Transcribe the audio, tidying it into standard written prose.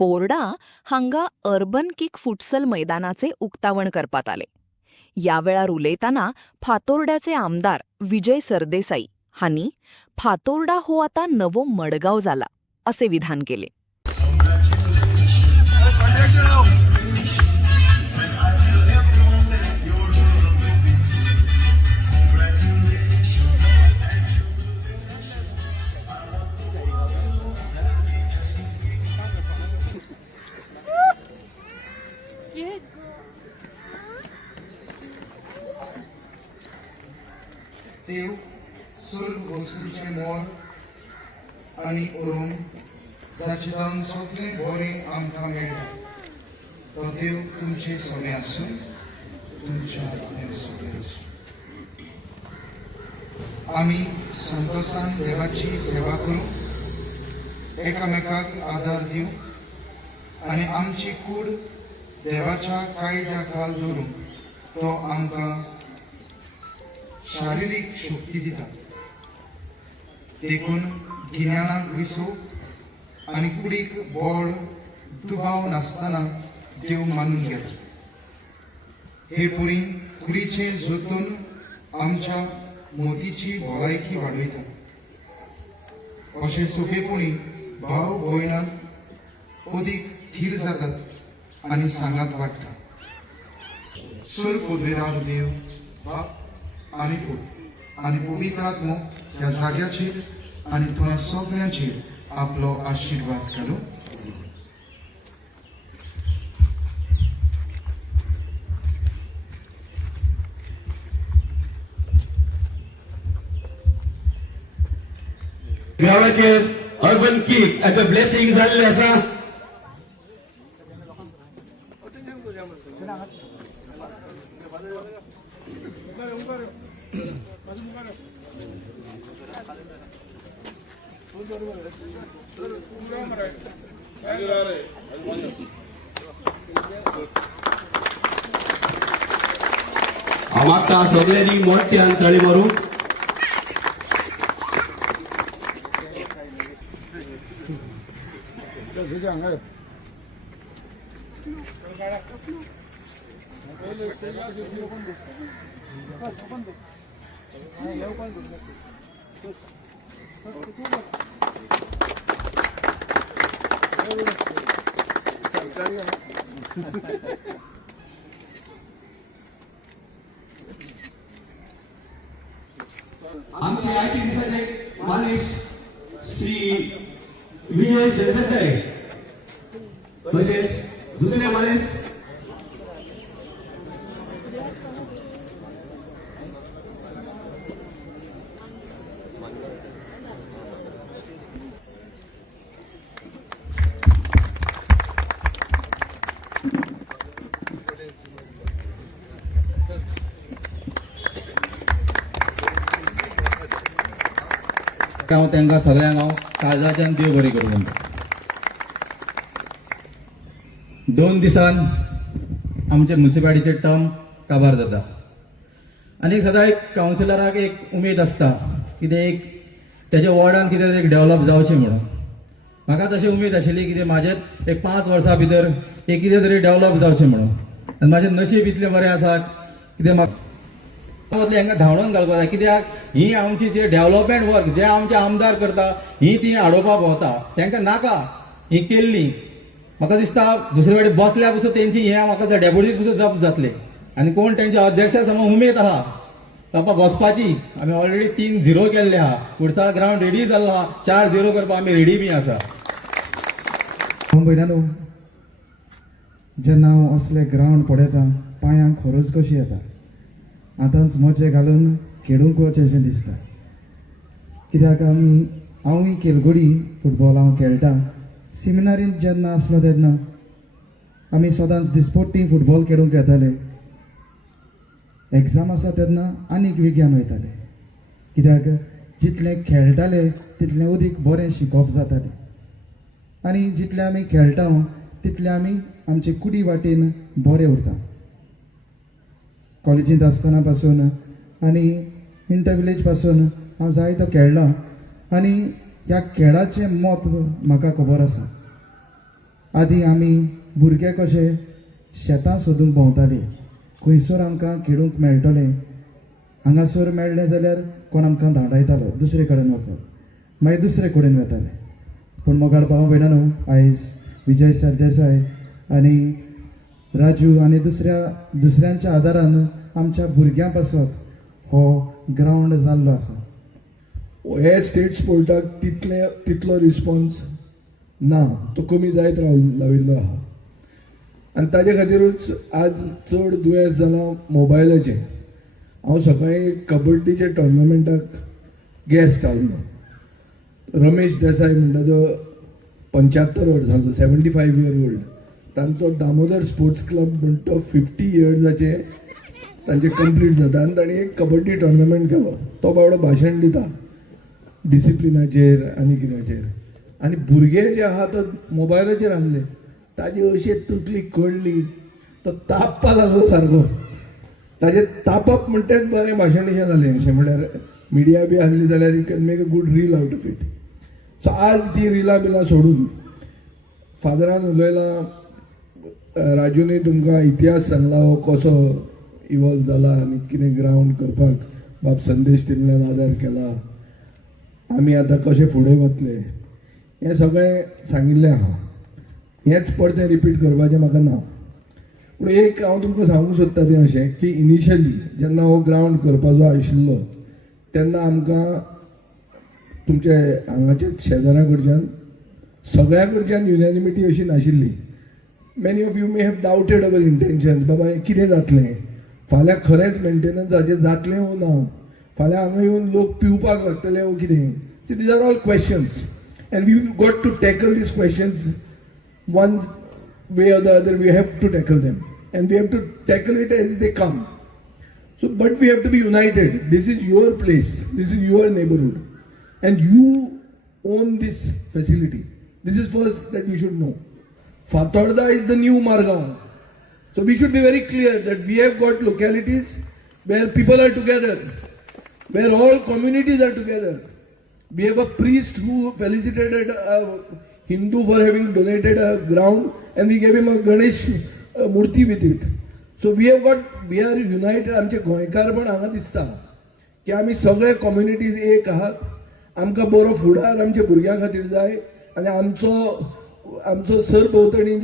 बोर्डा हांगा urban kick futsal मैदानाचे उक्तावण करपात आले. या वेळार उलयतना फातोर्ड्याचे आमदार विजय सरदेसाई हांनी फातोर्डा हो आता नवो मडगाव जाला असे विधान केले. देव स्वर्ग वस्तूचे मोल आनी उरूम जाचेदान सगळें बरें आमकां मेळटा तो देव तुमचे सगळें आसूं तुमच्या सगळें आसूं. आमी संतोशान देवाची सेवा करूं, एकामेकाक आदार दिवं आनी आमची कूड देवाच्या कायद्या खाल दवरूं. तो आमकां शारिरीक शक्ती दिता. देखून गिन्यानाक विसू आनी कुडीक बोड दुबाव नासतना देव मानून घेता. हे पुरी कुडीचे जोतून आमच्या मोतीची भलायकी वाडयता. अशे सोपेपणी भाव भयणांत अदीक थीर जातात आनी सांगात वाडटा. स्वर्ग पदवेदार देव बाप आनी पूत आनी पवित्र आत्मो ह्या जाग्याचेर आनी तुमच्या सगळ्यांचेर आपलो आशिर्वाद घालूं. गावाचेर अर्बन किक आता ब्लेसिंग जाल्ले आसा. आम्हाका सगळ्यांनी मोठ्यान तळी मारू. आमचे आयटी दिसाचे माणूस श्री विजय सरदेसाई तसेच दुसरे माणूस हांव तांकां सगळ्यांक हांव काळजाच्यान देव बरी करूं म्हणटा. 2 दिसान आमचे म्युनिसिपालिटीचे टर्म काबार जाता आनी सदां एक कावन्सिलराक एक उमेद आसता कितें एक तेज्या वॉर्डान कितें तरी एक डेव्हलप जावचें म्हणून. म्हाका तशी उमेद आशिल्ली कितें म्हाजें एक 5 वर्सां भितर एक कितें तरी डेव्हलप जावचें म्हणून. आनी म्हाजें नशीब इतलें बरें आसा कितें म्हाका हांगा धांवडोन घालपाक जाय. कित्याक ही आमची जे डेव्हलपमेंट वर्क जे आमचे आमदार करता ही ती हाडोवपा भोंवता तांकां नाका ही केल्ली. म्हाका दिसता दुसरे कडेन बसल्या पसून तेंची हें म्हाका डेप्युटी पसून जप जातले आनी कोण तेंच्या अध्यक्षा समोर उमेद आहा ताका बसपाची. आमी ऑलरेडी 3-0 केल्ले आहा. कुडसाळ ग्रावंड रेडी जाल्लो आहा. 4-0 करपाक आमी रेडी बी आसा. भयणानो, जेन्ना हांव असले ग्रावंड पळयता पांयांक खरोच कशी येता. आतांच मोचे घालून खेळूंक वचचें दिसता. कित्याक हांवूय केलगडी फुटबॉल हांव खेळटा. सेमिनारींत जेन्ना आसलो तेन्ना आमी सदांच दिसपट्टी फुटबॉल खेळूंक येताले. एग्जाम आसा तेन्ना आनीक विज्ञान वयताले. कित्याक जितलें खेळटाले तितलें अदीक बरें शिकप जातालें. आनी जितलें आमी खेळटा तितलें आमी आमचे कुडी वाटेन बरे उरता. कॉलेजींत आसतना पासून आनी इंटर विलेज पासून हांव जायतो खेळ्ळा आनी ह्या खेळाचें म्हत्व म्हाका खबर आसा. आदीं आमी भुरगे कशे शेतां सोदूंक भोंवताले, खंयसर आमकां खेळूंक मेळटलें, हांगासर मेळ्ळें जाल्यार कोण आमकां धांवडायतालो दुसरे कडेन वचप, मागीर दुसरे कडेन वताले. पूण मोगाळ भाव भयणानो, आयज विजय सरदेसाय आनी राजू आनी दुसऱ्यांच्या आदारान आमच्या भुरग्यां पासत हो ग्रावंड जाल्लो आसा. हे स्टेट स्पोर्टाक तितलो रिस्पॉन्स ना, तो कमी जायत लाविल्लो आहा. आनी ताजे खातीरूच आज चड दुयेंस जालां मोबायलाचें. हांव सकाळीं कबड्डीचे टोर्नामेंटाक गेस्ट आसलो. रमेश देसाय म्हणटा जो 75 वर्सांचो 75 इयर ओल्ड, तांचो दामोदर स्पोर्ट्स क्लब म्हणटा तो 50 इयर्साचे तांचे कंप्लीट जाता आनी ताणें एक कबड्डी टोर्नामेंट केलो. तो बाबडो भाशण दिता डिसिप्लिनाचेर आनी कित्याचेर, आनी भुरगे जे आहा तो मोबायलाचेर आहले, ताजी अशी तकली कळली, तो तापपा लागलो सारको. ताजें तापप म्हणटाच बरें भाशण जालें अशें. म्हळ्यार मिडिया बी आहली जाल्यार you can make a good reel out of it. सो आज ती रिलां बिलां सोडून फादरान उलयलां, राजूनी तुमकां इतिहास सांगला हो कसो इवॉल्व जाला आनी कितें ग्रावंड करपाक बाब संदेश दिल्ल्यान आदार केला, आमी आतां कशे फुडें वतले, हें सगळें सांगिल्लें आहा. हेंच परतें रिपीट करपाचें म्हाका ना. पूण एक हांव तुमकां सांगूंक सोदता तें अशें की इनिशियली जेन्ना हो ग्रावंड करपाचो आशिल्लो तेन्ना आमकां तुमचे हांगाचे शेजाऱ्या कडच्यान सगळ्या कडच्यान युनॅनिमिटी अशी नाशिल्ली. Many of you may have doubted our intentions, बाबा हें कितें जातलें, फाल्यां खरेंच मेंटेनन्साचें जातलें वो ना, फाल्यां हांगा येवन लोक पिवपाक लागतले वो कितें. So these are all questions and we got to tackle these questions one way or the other. We have to tackle them and we have to tackle it as they come. So but we have to be united. This is your place, this is your neighborhood and you own this facility. This is first that you should know. Fatorda is the new Margaon. So we should be very clear that we have got localities where people are together, where all communities are together. We have a priest who felicitated a Hindu for having donated a ground and we gave him a Ganesh murti with it. So we are united. आमचे गोंयकार पण हांगा दिसता की आमी सगळे कम्युनिटीज एक आहात. आमकां बरो फुडार आमच्या भुरग्यां खातीर जाय आनी आमचो सरभोंवतणी